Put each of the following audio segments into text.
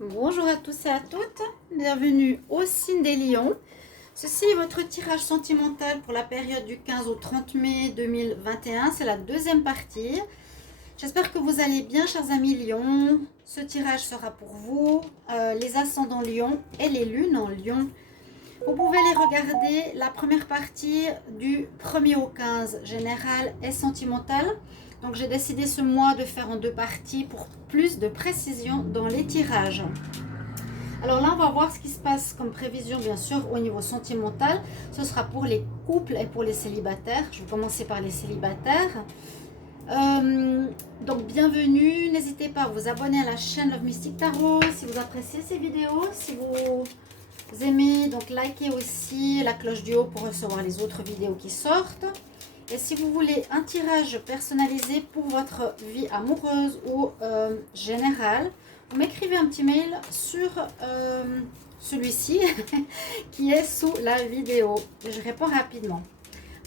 Bonjour à tous et à toutes, bienvenue au signe des lions. Ceci est votre tirage sentimental pour la période du 15 au 30 mai 2021, c'est la deuxième partie. J'espère que vous allez bien, chers amis lions. Ce tirage sera pour vous, les ascendants lions et les lunes en lion. Vous pouvez les regarder, la première partie du 1er au 15, général et sentimental. Donc j'ai décidé ce mois de faire en deux parties pour plus de précision dans les tirages. Alors là, on va voir ce qui se passe comme prévision, bien sûr, au niveau sentimental. Ce sera pour les couples et pour les célibataires. Je vais commencer par les célibataires. Donc bienvenue, n'hésitez pas à vous abonner à la chaîne Love Mystic Tarot si vous appréciez ces vidéos, si vous aimez, donc likez aussi la cloche du haut pour recevoir les autres vidéos qui sortent. Et si vous voulez un tirage personnalisé pour votre vie amoureuse ou générale, vous m'écrivez un petit mail sur celui-ci qui est sous la vidéo. Je réponds rapidement.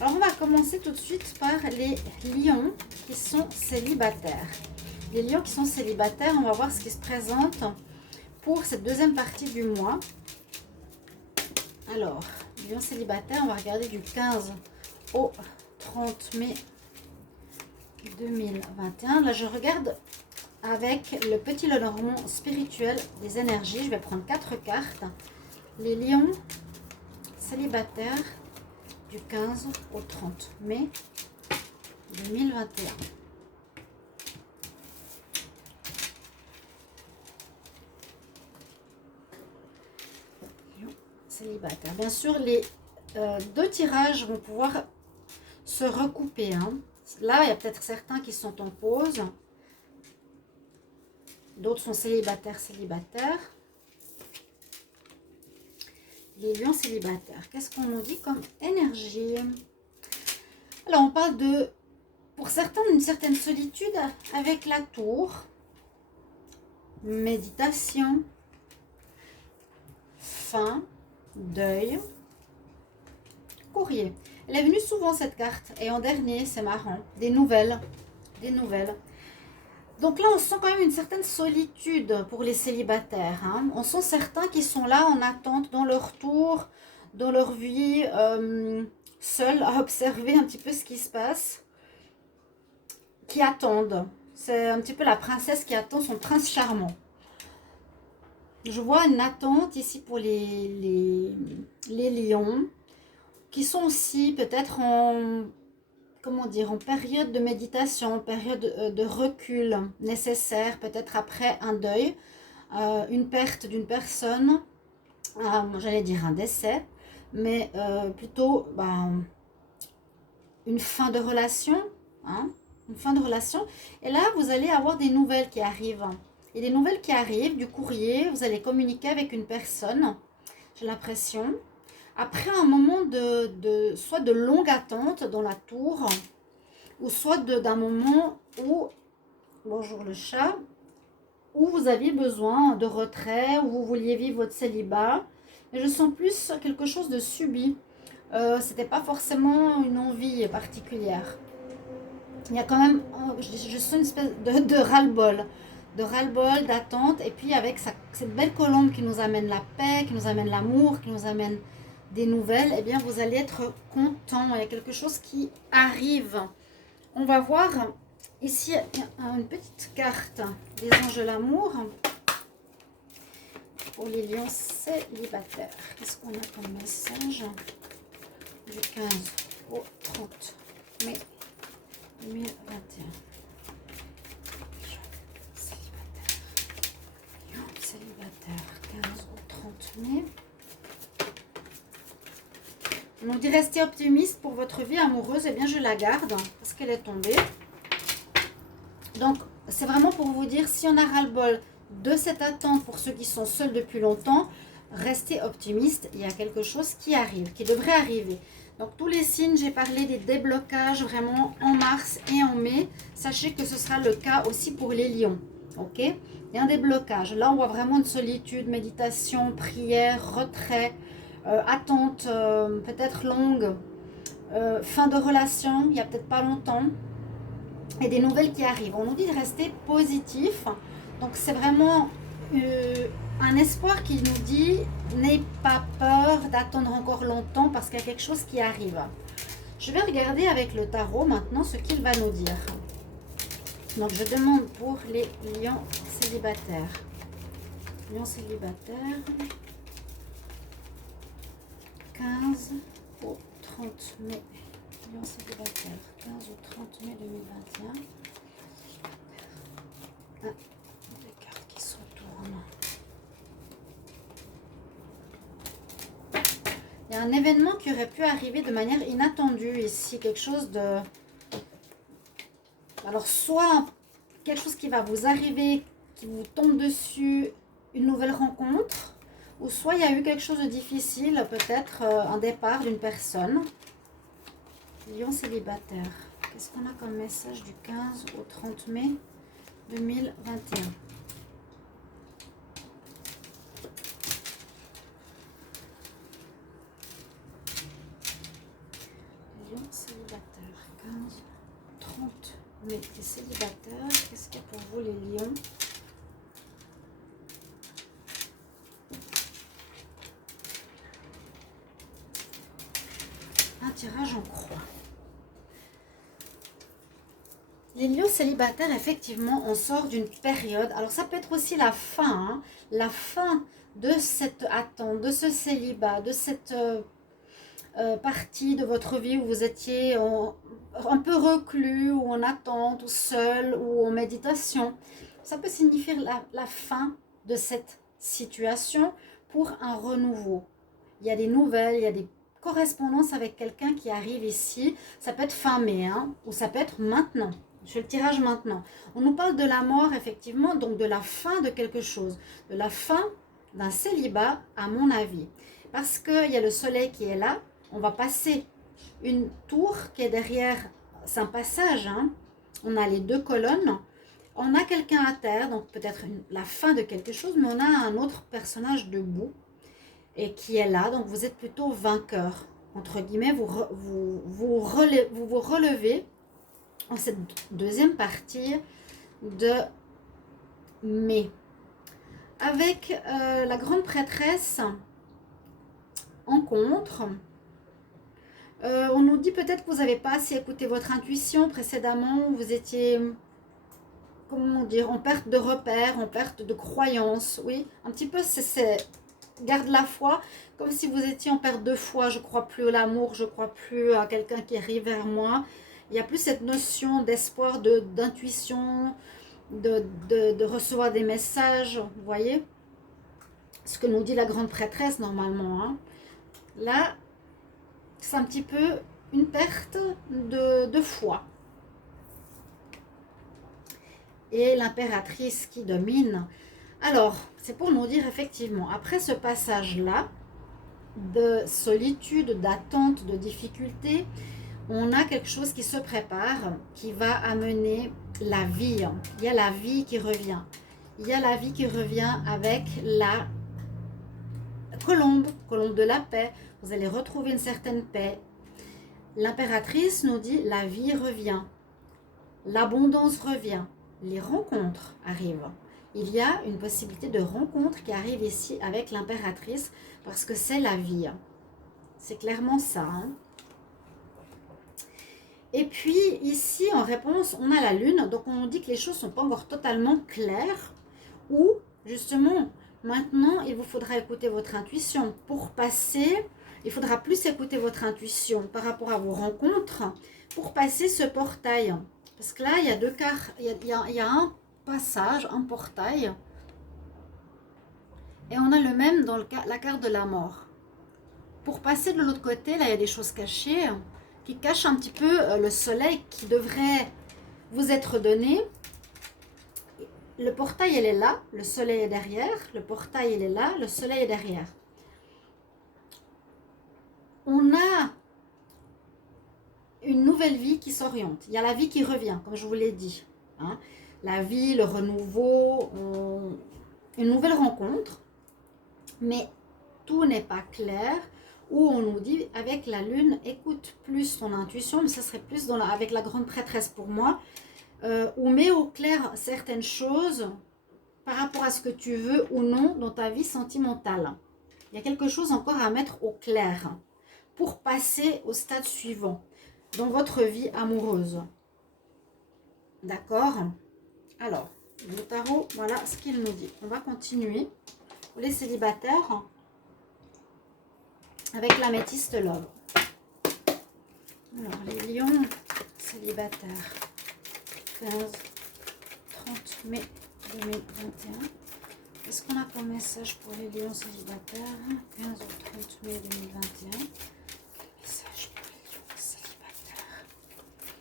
Alors on va commencer tout de suite par les lions qui sont célibataires. Les lions qui sont célibataires, on va voir ce qui se présente pour cette deuxième partie du mois. Alors, lions célibataires, on va regarder du 15 au 30 mai 2021. Là, je regarde avec le petit Lenormand spirituel des énergies. Je vais prendre 4 cartes. Les lions célibataires du 15 au 30 mai 2021. Lions célibataires. Bien sûr, les deux tirages vont pouvoir se recouper. Là, il y a peut-être certains qui sont en pause. D'autres sont célibataires. Les lions célibataires, qu'est-ce qu'on nous dit comme énergie? Alors, on parle de, pour certains, d'une certaine solitude avec la tour. Méditation. Fin. Deuil. Courrier. Elle est venue souvent cette carte. Et en dernier, c'est marrant. Des nouvelles. Donc là, on sent quand même une certaine solitude pour les célibataires. On sent certains qui sont là en attente dans leur tour, dans leur vie, seuls à observer un petit peu ce qui se passe. Qui attendent. C'est un petit peu la princesse qui attend son prince charmant. Je vois une attente ici pour les lions, qui sont aussi peut-être en période de méditation, en période de recul nécessaire, peut-être après un deuil, une perte d'une personne, j'allais dire un décès, mais plutôt une fin de relation, une fin de relation. Et là, vous allez avoir des nouvelles qui arrivent. Et des nouvelles qui arrivent, du courrier, vous allez communiquer avec une personne, j'ai l'impression. Après un moment soit de longue attente dans la tour, ou soit d'un moment où, bonjour le chat, où vous aviez besoin de retrait, où vous vouliez vivre votre célibat. Mais je sens plus quelque chose de subi. C'était pas forcément une envie particulière. Il y a quand même, je sens une espèce de ras-le-bol. De ras-le-bol, d'attente, et puis avec cette belle colombe qui nous amène la paix, qui nous amène l'amour, qui nous amène des nouvelles, eh bien vous allez être content. Il y a quelque chose qui arrive. On va voir ici une petite carte des anges de l'amour pour les lions célibataires. Qu'est-ce qu'on a comme message du 15 au 30 mai 2021? Célibataire, 15 au 30 mai. On nous dit restez optimiste pour votre vie amoureuse. Eh bien, je la garde parce qu'elle est tombée. Donc, c'est vraiment pour vous dire, si on a ras-le-bol de cette attente pour ceux qui sont seuls depuis longtemps, restez optimiste. Il y a quelque chose qui arrive, qui devrait arriver. Donc, tous les signes, j'ai parlé des déblocages vraiment en mars et en mai. Sachez que ce sera le cas aussi pour les lions. Ok? Il y a un déblocage. Là, on voit vraiment une solitude, méditation, prière, retrait. Attente peut-être longue, fin de relation, il n'y a peut-être pas longtemps, et des nouvelles qui arrivent. On nous dit de rester positif, donc c'est vraiment un espoir qui nous dit n'aie pas peur d'attendre encore longtemps parce qu'il y a quelque chose qui arrive. Je vais regarder avec le tarot maintenant ce qu'il va nous dire. Donc je demande pour les lions célibataires. Lions célibataires. 15 au 30 mai. Lions célibataires. 15 au 30 mai 2021. Ah, des cartes qui se retournent. Il y a un événement qui aurait pu arriver de manière inattendue ici. Quelque chose de... Alors, soit quelque chose qui va vous arriver, qui vous tombe dessus, une nouvelle rencontre, ou soit il y a eu quelque chose de difficile, peut-être un départ d'une personne. Lion célibataire. Qu'est-ce qu'on a comme message du 15 au 30 mai 2021? Lion célibataire. 15, 30 mai. Les célibataires, qu'est-ce qu'il y a pour vous les lions? Un tirage en croix. Les lions célibataires, effectivement, on sort d'une période. Alors, ça peut être aussi la fin, hein, la fin de cette attente, de ce célibat, de cette partie de votre vie où vous étiez un peu reclus, ou en attente, ou seul, ou en méditation. Ça peut signifier la fin de cette situation pour un renouveau. Il y a des nouvelles, il y a des correspondances avec quelqu'un qui arrive ici. Ça peut être fin mai, hein, ou ça peut être maintenant. Je fais le tirage maintenant. On nous parle de la mort, effectivement, donc de la fin de quelque chose, de la fin d'un célibat, à mon avis. Parce qu'il y a le soleil qui est là, on va passer une tour qui est derrière, c'est un passage, hein. On a les deux colonnes, on a quelqu'un à terre, donc peut-être la fin de quelque chose, mais on a un autre personnage debout et qui est là, donc vous êtes plutôt vainqueur, entre guillemets, vous relevez en cette deuxième partie de mai. Avec la grande prêtresse en contre, on nous dit peut-être que vous n'avez pas assez écouté votre intuition précédemment, vous étiez, comment dire, en perte de repères, en perte de croyance, oui, un petit peu, c'est garde la foi, comme si vous étiez en perte de foi, je crois plus à l'amour, je crois plus à quelqu'un qui arrive vers moi. Il n'y a plus cette notion d'espoir, d'intuition, de recevoir des messages, vous voyez ce que nous dit la grande prêtresse normalement, hein. Là, c'est un petit peu une perte de foi. Et l'impératrice qui domine. Alors, c'est pour nous dire effectivement, après ce passage-là, de solitude, d'attente, de difficulté, on a quelque chose qui se prépare, qui va amener la vie. Il y a la vie qui revient. Il y a la vie qui revient avec la colombe de la paix. Vous allez retrouver une certaine paix. L'impératrice nous dit la vie revient. L'abondance revient. Les rencontres arrivent. Il y a une possibilité de rencontre qui arrive ici avec l'impératrice parce que c'est la vie. C'est clairement ça, hein. Et puis ici en réponse on a la lune, donc on dit que les choses ne sont pas encore totalement claires, ou justement maintenant il vous faudra écouter votre intuition pour passer, il faudra plus écouter votre intuition par rapport à vos rencontres pour passer ce portail, parce que là il y a deux cartes, il y a un passage, un portail, et on a le même dans la carte de la mort. Pour passer de l'autre côté, là il y a des choses cachées qui cache un petit peu le soleil qui devrait vous être donné. Le portail, il est là, le soleil est derrière. Le portail, il est là, le soleil est derrière. On a une nouvelle vie qui s'oriente. Il y a la vie qui revient, comme je vous l'ai dit, hein. La vie, le renouveau, une nouvelle rencontre. Mais tout n'est pas clair. Où on nous dit avec la lune, écoute plus ton intuition, mais ça serait plus avec la grande prêtresse pour moi, ou met au clair certaines choses par rapport à ce que tu veux ou non dans ta vie sentimentale. Il y a quelque chose encore à mettre au clair pour passer au stade suivant dans votre vie amoureuse. D'accord? Alors, le tarot, voilà ce qu'il nous dit. On va continuer pour les célibataires avec l'améthyste love. Alors, les lions célibataires, 15-30 mai 2021. Qu'est-ce qu'on a comme message pour les lions célibataires? 15 au 30 mai 2021. Message pour les lions célibataires.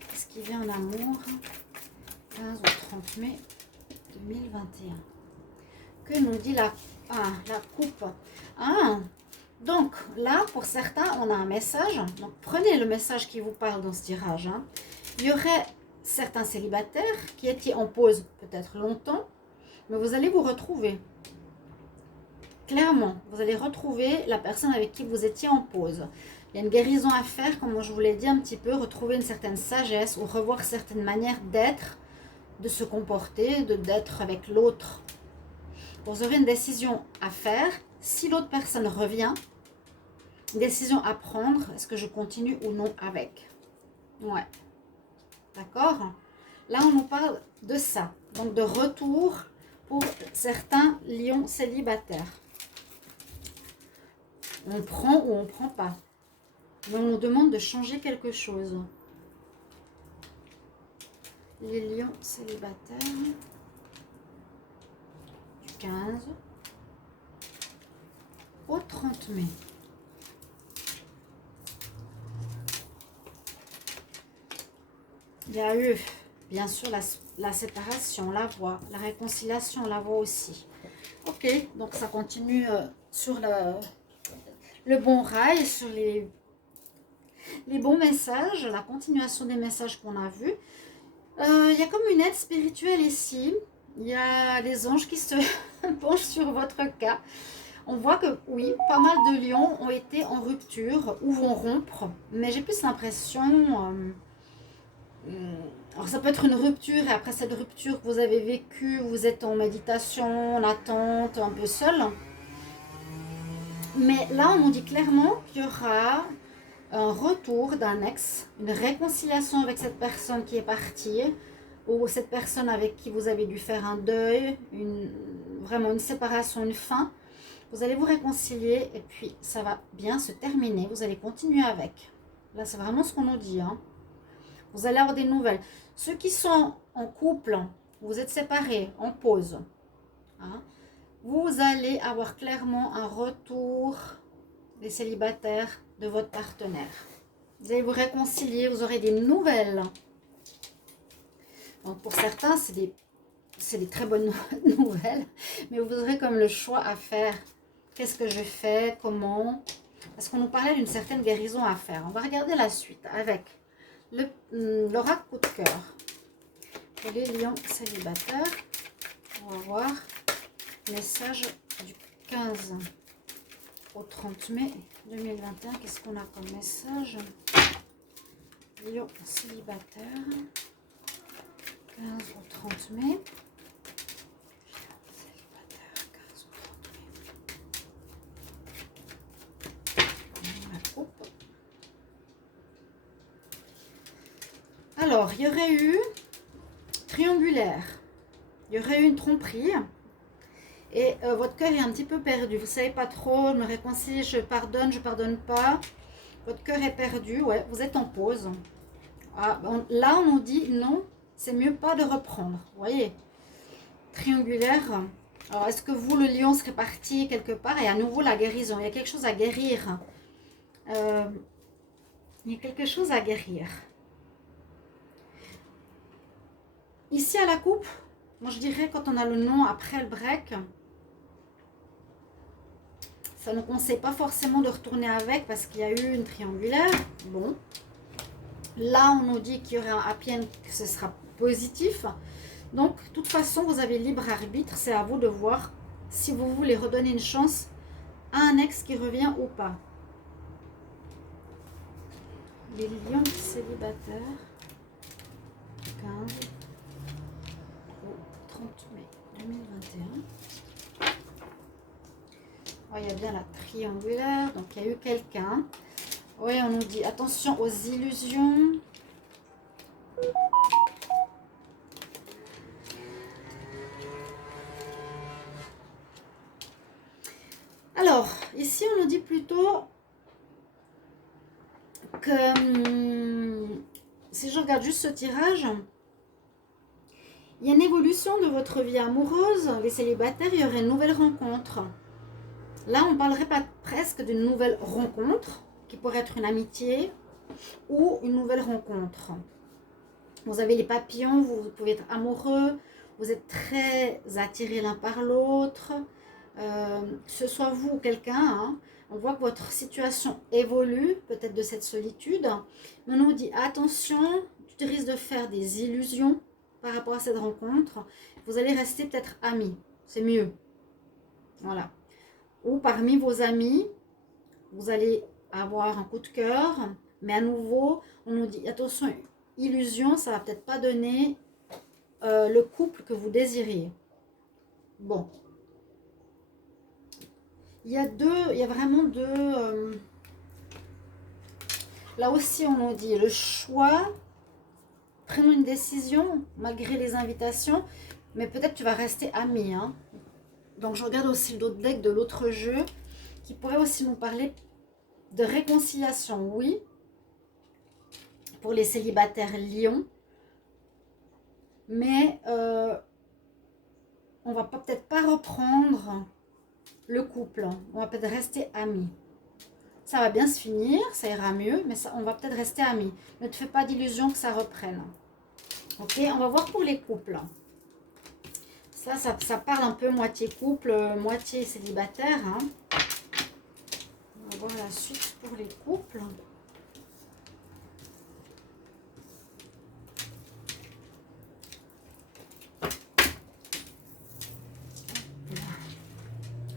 Qu'est-ce qui vient en amour? 15 au 30 mai 2021. Que nous dit la coupe? Donc là, pour certains, on a un message. Donc prenez le message qui vous parle dans ce tirage. Il y aurait certains célibataires qui étaient en pause peut-être longtemps, mais vous allez vous retrouver. Clairement, vous allez retrouver la personne avec qui vous étiez en pause. Il y a une guérison à faire, comme je vous l'ai dit un petit peu, retrouver une certaine sagesse ou revoir certaines manières d'être, de se comporter, d'être avec l'autre. Vous aurez une décision à faire. Si l'autre personne revient, une décision à prendre, est-ce que je continue ou non avec? Ouais. D'accord? Là, on nous parle de ça. Donc, de retour pour certains lions célibataires. On prend ou on ne prend pas. Mais on nous demande de changer quelque chose. Les lions célibataires. Du 15 au 30 mai. Il y a eu, bien sûr, la séparation, la voix, la réconciliation, la voix aussi. Ok, donc ça continue sur le bon rail, sur les bons messages, la continuation des messages qu'on a vus. Il y a comme une aide spirituelle ici. Il y a les anges qui se penchent sur votre cas. On voit que, oui, pas mal de lions ont été en rupture ou vont rompre. Mais j'ai plus l'impression... alors ça peut être une rupture et après cette rupture que vous avez vécue, vous êtes en méditation, en attente, un peu seul. Mais là, on nous dit clairement qu'il y aura un retour d'un ex, une réconciliation avec cette personne qui est partie, ou cette personne avec qui vous avez dû faire un deuil, vraiment une séparation, une fin. Vous allez vous réconcilier et puis ça va bien se terminer. Vous allez continuer avec. Là, c'est vraiment ce qu'on nous dit. Vous allez avoir des nouvelles. Ceux qui sont en couple, vous êtes séparés, en pause. Vous allez avoir clairement un retour des célibataires de votre partenaire. Vous allez vous réconcilier, vous aurez des nouvelles. Donc pour certains, c'est des très bonnes nouvelles. Mais vous aurez comme le choix à faire. Qu'est-ce que je fais? Comment? Parce qu'on nous parlait d'une certaine guérison à faire. On va regarder la suite avec l'oracle coup de cœur. Pour les lions célibataires, on va voir le message du 15 au 30 mai 2021. Qu'est-ce qu'on a comme message? Lions célibataires, 15 au 30 mai. Alors, il y aurait eu triangulaire, il y aurait eu une tromperie et votre cœur est un petit peu perdu. Vous ne savez pas trop, je me réconcilie, je pardonne pas. Votre cœur est perdu, ouais, vous êtes en pause. Là, on nous dit non, c'est mieux pas de reprendre. Vous voyez, triangulaire. Alors, est-ce que vous, le lion, serez parti quelque part et à nouveau la guérison? Il y a quelque chose à guérir. Il y a quelque chose à guérir. Ici à la coupe, moi je dirais quand on a le nom après le break, ça ne conseille pas forcément de retourner avec parce qu'il y a eu une triangulaire. Bon, là on nous dit qu'il y aura un happy end, que ce sera positif. Donc de toute façon vous avez libre arbitre, c'est à vous de voir si vous voulez redonner une chance à un ex qui revient ou pas. Les lions célibataires, 15 au 30 mai 2021. Oh, il y a bien la triangulaire, donc il y a eu quelqu'un. Oui, on nous dit attention aux illusions. Alors, ici, on nous dit plutôt que, si je regarde juste ce tirage, il y a une évolution de votre vie amoureuse. Les célibataires, il y aurait une nouvelle rencontre. Là, on parlerait pas presque d'une nouvelle rencontre, qui pourrait être une amitié ou une nouvelle rencontre. Vous avez les papillons, vous pouvez être amoureux, vous êtes très attirés l'un par l'autre. Que ce soit vous ou quelqu'un, hein, on voit que votre situation évolue, peut-être de cette solitude. Mais on nous dit attention, tu risques de faire des illusions par rapport à cette rencontre. Vous allez rester peut-être amis, c'est mieux. Voilà. Ou parmi vos amis, vous allez avoir un coup de cœur, mais à nouveau, on nous dit attention, illusion, ça va peut-être pas donner le couple que vous désiriez. Bon. Il y a vraiment deux. Là aussi, on nous dit le choix. Prenons une décision malgré les invitations, mais peut-être tu vas rester ami. Hein. Donc, je regarde aussi l'autre deck de l'autre jeu qui pourrait aussi nous parler de réconciliation. Oui, pour les célibataires lions, mais on va peut-être pas reprendre le couple. On va peut-être rester amis. Ça va bien se finir, ça ira mieux, mais ça, on va peut-être rester amis. Ne te fais pas d'illusion que ça reprenne. Ok, on va voir pour les couples. Ça parle un peu moitié couple, moitié célibataire. Hein. On va voir la suite pour les couples.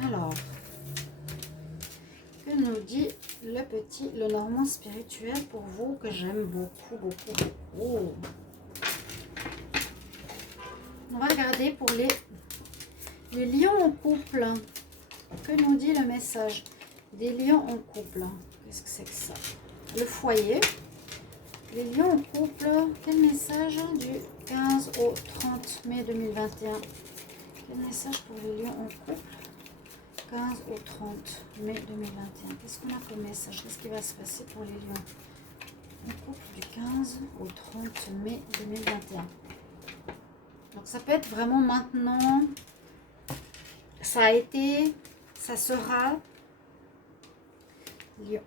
Alors, que nous dit le normand spirituel pour vous que j'aime beaucoup, beaucoup, beaucoup. On va regarder pour les lions en couple. Que nous dit le message des lions en couple? Qu'est-ce que c'est que ça? Le foyer. Les lions en couple. Quel message du 15 au 30 mai 2021? Quel message pour les lions en couple? 15 au 30 mai 2021. Qu'est-ce qu'on a comme message? Qu'est-ce qui va se passer pour les lions en couple du 15 au 30 mai 2021? Donc ça peut être vraiment maintenant, ça a été, ça sera. Lion.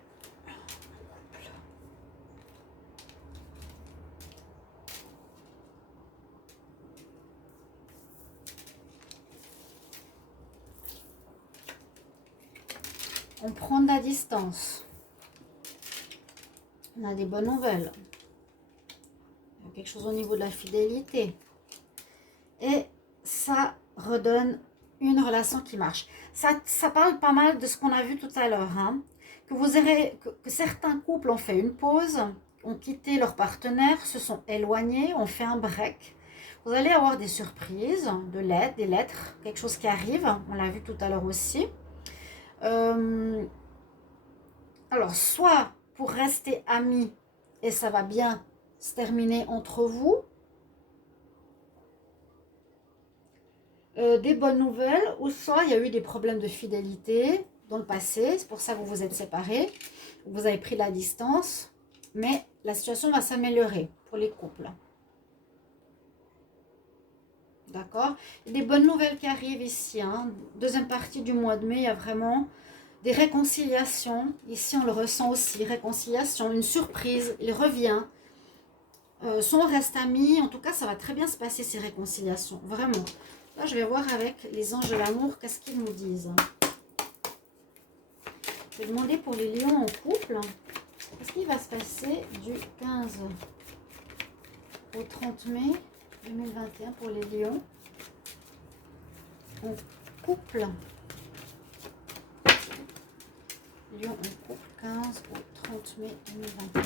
On prend de la distance. On a des bonnes nouvelles. Il y a quelque chose au niveau de la fidélité. Et ça redonne une relation qui marche. Ça parle pas mal de ce qu'on a vu tout à l'heure. Hein, que vous aurez, que certains couples ont fait une pause, ont quitté leur partenaire, se sont éloignés, ont fait un break. Vous allez avoir des surprises, de l'aide, des lettres, quelque chose qui arrive. On l'a vu tout à l'heure aussi. Alors, soit pour rester amis et ça va bien se terminer entre vous, des bonnes nouvelles, ou soit il y a eu des problèmes de fidélité dans le passé, c'est pour ça que vous vous êtes séparés, vous avez pris la distance, mais la situation va s'améliorer pour les couples. D'accord? Des bonnes nouvelles qui arrivent ici. Hein. Deuxième partie du mois de mai, il y a vraiment des réconciliations. Ici, on le ressent aussi. Réconciliation, une surprise, il revient. Soit on reste amis. En tout cas, ça va très bien se passer, ces réconciliations. Vraiment. Là, je vais voir avec les anges de l'amour, qu'est-ce qu'ils nous disent. Je vais demander pour les lions en couple. Qu'est-ce qui va se passer du 15 au 30 mai 2021 pour les lions en couple? Lion en couple, 15 au 30 mai 2021.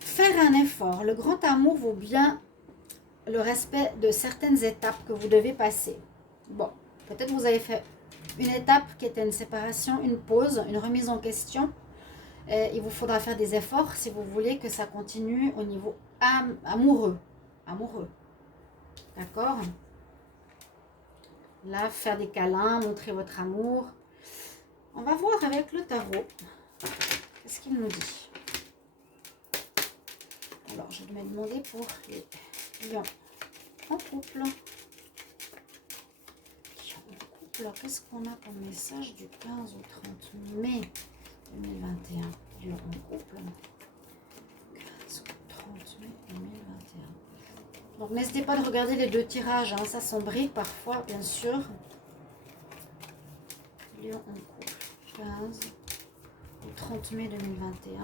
Faire un effort. Le grand amour vaut bien le respect de certaines étapes que vous devez passer. Bon, peut-être vous avez fait une étape qui était une séparation, une pause, une remise en question. Et il vous faudra faire des efforts si vous voulez que ça continue au niveau amoureux. Amoureux. D'accord? Là, faire des câlins, montrer votre amour. On va voir avec le tarot. Qu'est-ce qu'il nous dit? Alors, je vais me demander pour les lions en couple. Alors, qu'est-ce qu'on a comme message du 15 au 30 mai 2021? Lion en couple. 15 au 30 mai 2021. Donc, n'hésitez pas de regarder les deux tirages. Hein, ça sombrille parfois, bien sûr. Lion en couple. 15 au 30 mai 2021.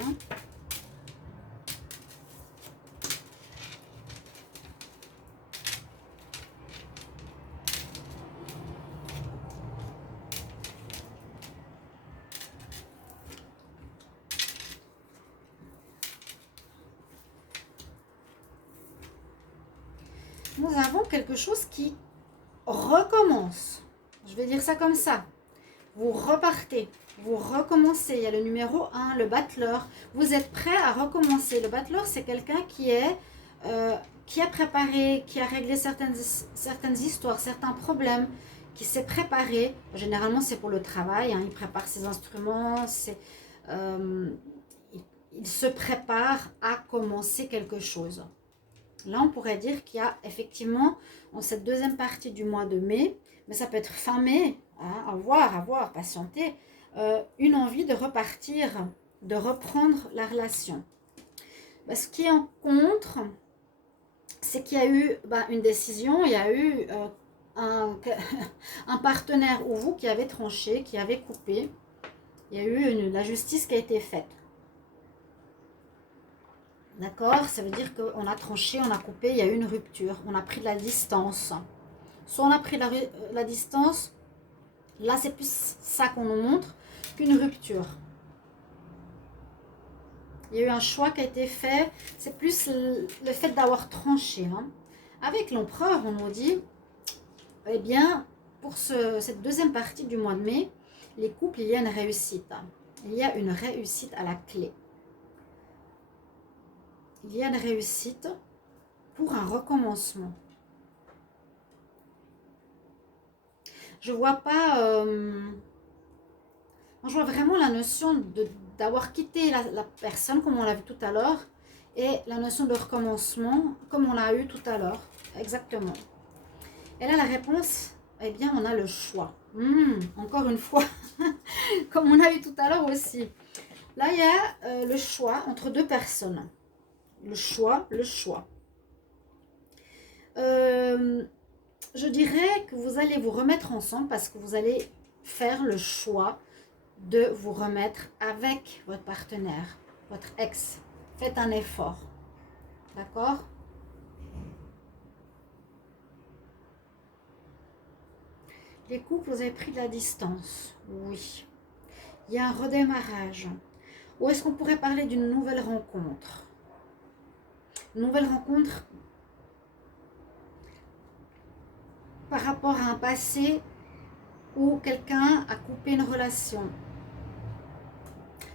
Nous avons quelque chose qui recommence. Je vais dire ça comme ça. Vous repartez, vous recommencez. Il y a le numéro 1, le battleur. Vous êtes prêt à recommencer. Le battleur, c'est quelqu'un qui a préparé, qui a réglé certaines histoires, certains problèmes, qui s'est préparé. Généralement, c'est pour le travail. Hein. Il prépare ses instruments. Il se prépare à commencer quelque chose. Là, on pourrait dire qu'il y a effectivement, en cette deuxième partie du mois de mai, mais ça peut être fin mai, hein, à voir, patienter, une envie de repartir, de reprendre la relation. Ce qui est en contre, c'est qu'il y a eu une décision, il y a eu un partenaire ou vous qui avez tranché, qui avez coupé. Il y a eu la justice qui a été faite. D'accord? Ça veut dire qu'on a tranché, on a coupé, il y a eu une rupture. On a pris de la distance. Soit on a pris la distance, là c'est plus ça qu'on nous montre qu'une rupture. Il y a eu un choix qui a été fait. C'est plus le fait d'avoir tranché. Hein. Avec l'empereur, on nous dit, eh bien, pour cette deuxième partie du mois de mai, les couples, il y a une réussite. Il y a une réussite à la clé. Il y a une réussite pour un recommencement. Je vois pas... je vois vraiment la notion d'avoir quitté la personne, comme on l'a vu tout à l'heure, et la notion de recommencement, comme on l'a eu tout à l'heure. Exactement. Et là, la réponse, eh bien, on a le choix. Encore une fois, comme on a eu tout à l'heure aussi. Là, il y a le choix entre deux personnes. Le choix. Je dirais que vous allez vous remettre ensemble parce que vous allez faire le choix de vous remettre avec votre partenaire, votre ex. Faites un effort. D'accord? Les couples, vous avez pris de la distance. Oui. Il y a un redémarrage. Ou est-ce qu'on pourrait parler d'une nouvelle rencontre? Une nouvelle rencontre par rapport à un passé où quelqu'un a coupé une relation.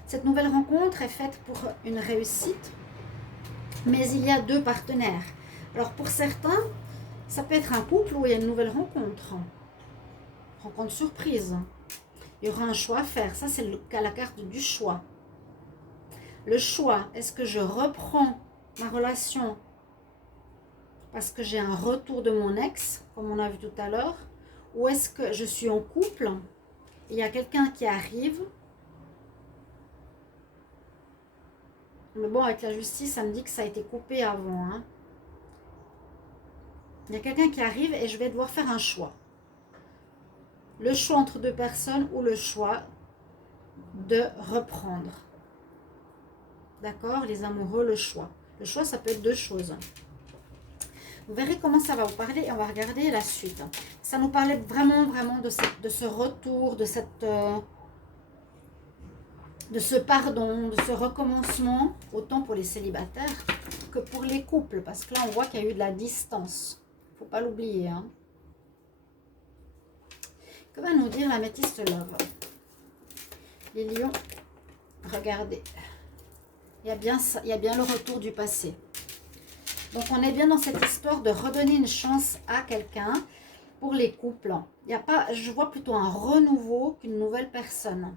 Cette nouvelle rencontre est faite pour une réussite, mais il y a deux partenaires. Alors pour certains, ça peut être un couple où il y a une nouvelle rencontre. Rencontre surprise. Il y aura un choix à faire. Ça, c'est la carte du choix. Le choix, est-ce que je reprends ma relation parce que j'ai un retour de mon ex, comme on a vu tout à l'heure, ou est-ce que je suis en couple, il y a quelqu'un qui arrive, mais bon, avec la justice, ça me dit que ça a été coupé avant, hein. Il y a quelqu'un qui arrive et je vais devoir faire un choix. Le choix entre deux personnes ou le choix de reprendre. D'accord, les amoureux, le choix. Le choix, ça peut être deux choses. Vous verrez comment ça va vous parler et on va regarder la suite. Ça nous parlait vraiment de ce retour, de ce pardon, de ce recommencement, autant pour les célibataires que que pour les couples, parce que là, on voit qu'il y a eu de la distance. Il ne faut pas l'oublier. Hein. Que va nous dire l'améthyste love? Les lions, regardez. Il y a bien le retour du passé. Donc, on est bien dans cette histoire de redonner une chance à quelqu'un. Pour les couples, il y a pas, je vois plutôt un renouveau qu'une nouvelle personne.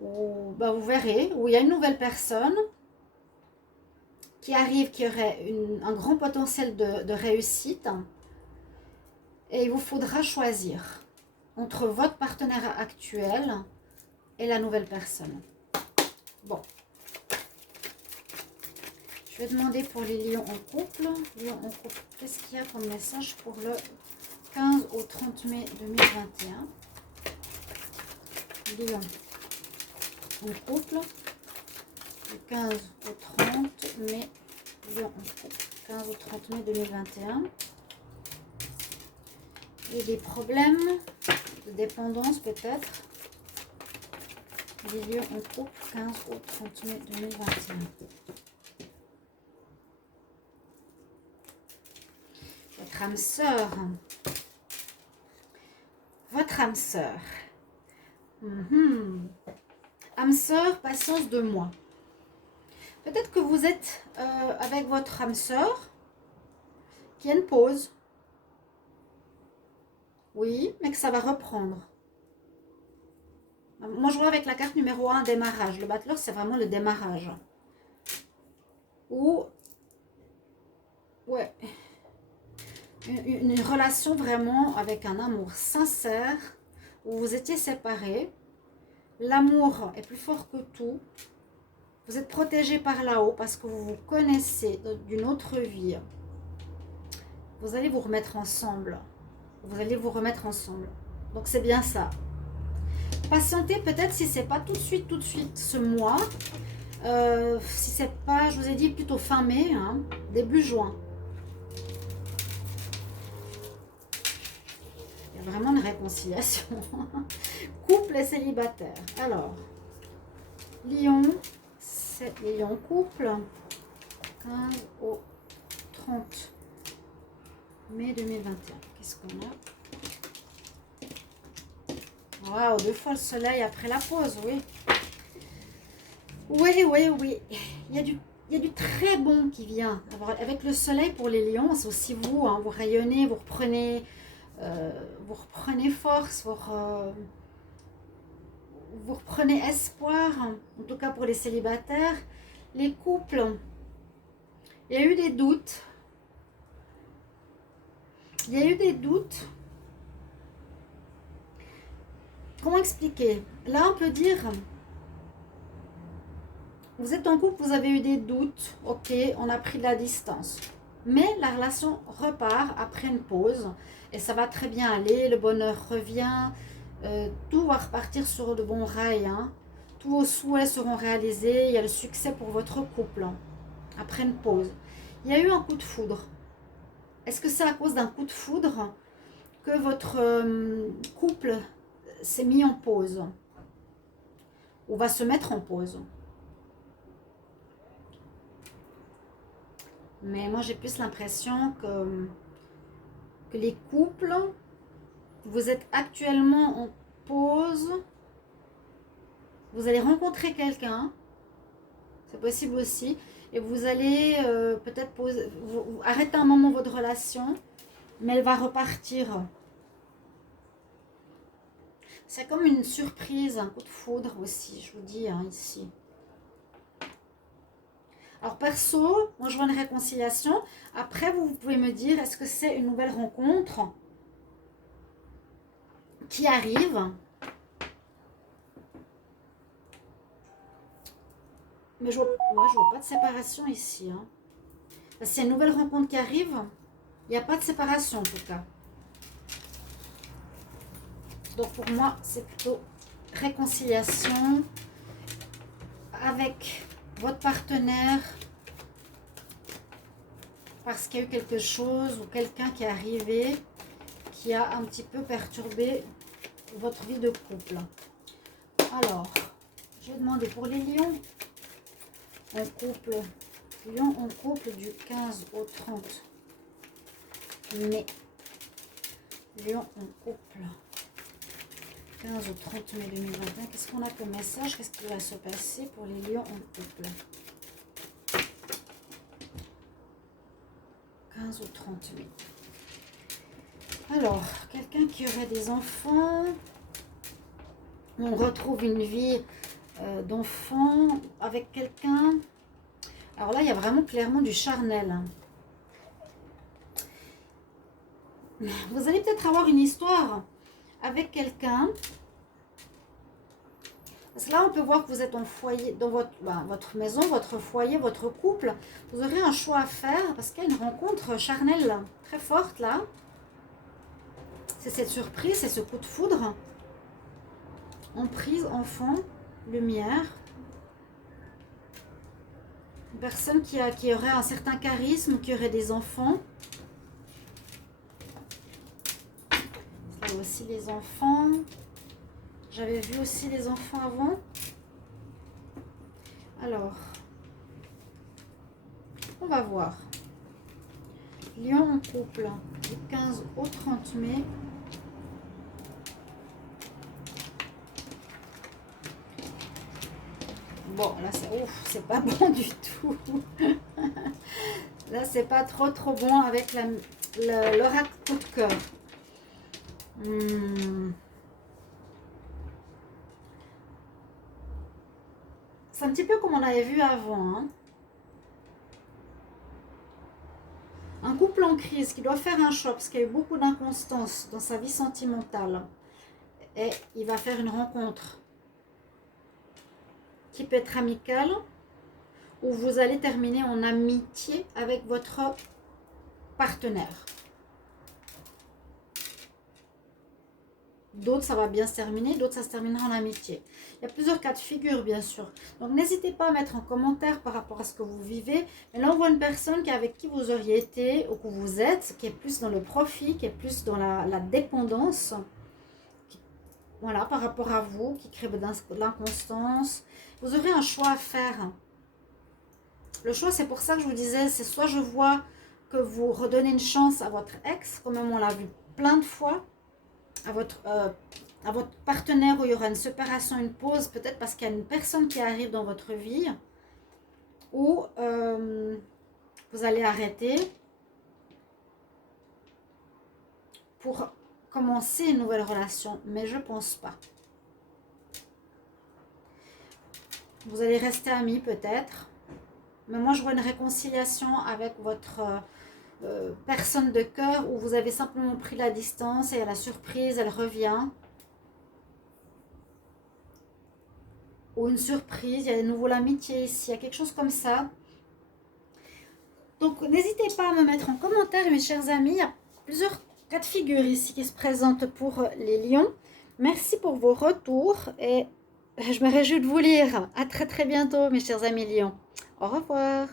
Ou, ben vous verrez, où il y a une nouvelle personne qui arrive, qui aurait un grand potentiel de réussite. Et il vous faudra choisir entre votre partenaire actuel et la nouvelle personne. Bon. Je vais demander pour les lions en couple. Lions en couple, qu'est-ce qu'il y a comme message pour le 15 au 30 mai 2021? Lions en couple. Du 15 au 30 mai. Lions en couple. 15 au 30 mai 2021. Et des problèmes de dépendance peut-être. Les lions en couple. 15 au 30 mai 2021. Votre âme sœur. Votre âme sœur. Âme sœur, patience de moi. Peut-être que vous êtes avec votre âme sœur qui a une pause. Oui, mais que ça va reprendre. Moi, je vois avec la carte numéro 1, démarrage. Le battleur, c'est vraiment le démarrage. Ou, ouais, une relation vraiment avec un amour sincère, où vous étiez séparés. L'amour est plus fort que tout. Vous êtes protégés par là-haut parce que vous vous connaissez d'une autre vie. Vous allez vous remettre ensemble. Vous allez vous remettre ensemble. Donc, c'est bien ça. Patientez peut-être si c'est pas tout de suite ce mois. Si c'est pas, je vous ai dit plutôt fin mai, hein, début juin. Il y a vraiment une réconciliation. Couple et célibataire. Alors, Lion, c'est Lion couple. 15 au 30 mai 2021. Qu'est-ce qu'on a? Waouh, 2 fois le soleil après la pause, oui. Oui. Il y a du très bon qui vient. Avec le soleil pour les lions, c'est aussi vous, hein, vous rayonnez, vous reprenez force, vous reprenez espoir, en tout cas pour les célibataires. Les couples, il y a eu des doutes. Il y a eu des doutes. Comment expliquer? Là, on peut dire, vous êtes en couple, vous avez eu des doutes, ok, on a pris de la distance. Mais la relation repart après une pause et ça va très bien aller, le bonheur revient, tout va repartir sur de bons rails. Hein. Tous vos souhaits seront réalisés, il y a le succès pour votre couple hein, après une pause. Il y a eu un coup de foudre. Est-ce que c'est à cause d'un coup de foudre que votre couple s'est mis en pause ou va se mettre en pause? Mais moi, j'ai plus l'impression que les couples, vous êtes actuellement en pause. Vous allez rencontrer quelqu'un. C'est possible aussi. Et vous allez peut-être arrêter un moment votre relation. Mais elle va repartir. C'est comme une surprise, un coup de foudre aussi, je vous dis, hein, ici. Alors perso, moi je vois une réconciliation. Après, vous pouvez me dire, est-ce que c'est une nouvelle rencontre qui arrive? Mais je vois pas de séparation ici. Hein. C'est une nouvelle rencontre qui arrive. Il n'y a pas de séparation en tout cas. Donc pour moi, c'est plutôt réconciliation avec votre partenaire parce qu'il y a eu quelque chose ou quelqu'un qui est arrivé qui a un petit peu perturbé votre vie de couple. Alors, je vais demander pour les lions. en couple. Lion en couple du 15 au 30 mai. Lion en couple. 15 au 30 mai 2021. Qu'est-ce qu'on a comme message? Qu'est-ce qui va se passer pour les lions en couple? 15 au 30 mai. Alors, quelqu'un qui aurait des enfants. On retrouve une vie d'enfant avec quelqu'un. Alors là, il y a vraiment clairement du charnel. Vous allez peut-être avoir une histoire avec quelqu'un. Parce que là, on peut voir que vous êtes en foyer, dans votre maison, votre foyer, votre couple. Vous aurez un choix à faire parce qu'il y a une rencontre charnelle là, très forte là. C'est cette surprise, c'est ce coup de foudre. Emprise, enfant, lumière. Une personne qui aurait un certain charisme, qui aurait des enfants. Là aussi les enfants. J'avais vu aussi les enfants avant. Alors, on va voir. Lion en couple, du 15 au 30 mai. Bon, là, c'est pas bon du tout. Là, c'est pas trop bon avec l'oracle coup de cœur. C'est un petit peu comme on avait vu avant. Hein. Un couple en crise qui doit faire un choix parce qu'il y a eu beaucoup d'inconstance dans sa vie sentimentale. Et il va faire une rencontre qui peut être amicale ou vous allez terminer en amitié avec votre partenaire. D'autres, ça va bien se terminer, d'autres, ça se terminera en amitié. Il y a plusieurs cas de figure, bien sûr. Donc, n'hésitez pas à mettre en commentaire par rapport à ce que vous vivez. Mais là, on voit une personne avec qui vous auriez été ou que vous êtes, qui est plus dans le profit, qui est plus dans la dépendance. Voilà, par rapport à vous, qui crée de l'inconstance. Vous aurez un choix à faire. Le choix, c'est pour ça que je vous disais, c'est soit je vois que vous redonnez une chance à votre ex, comme on l'a vu plein de fois, à votre partenaire où il y aura une séparation, une pause, peut-être parce qu'il y a une personne qui arrive dans votre vie, ou vous allez arrêter pour commencer une nouvelle relation, mais je pense pas. Vous allez rester amis peut-être, mais moi je vois une réconciliation avec votre personne de cœur où vous avez simplement pris la distance et à la surprise elle revient. Ou une surprise, il y a de nouveau l'amitié ici, il y a quelque chose comme ça. Donc n'hésitez pas à me mettre en commentaire mes chers amis, il y a plusieurs cas de figure ici qui se présentent pour les lions. Merci pour vos retours et je me réjouis de vous lire. À très bientôt mes chers amis lions. Au revoir.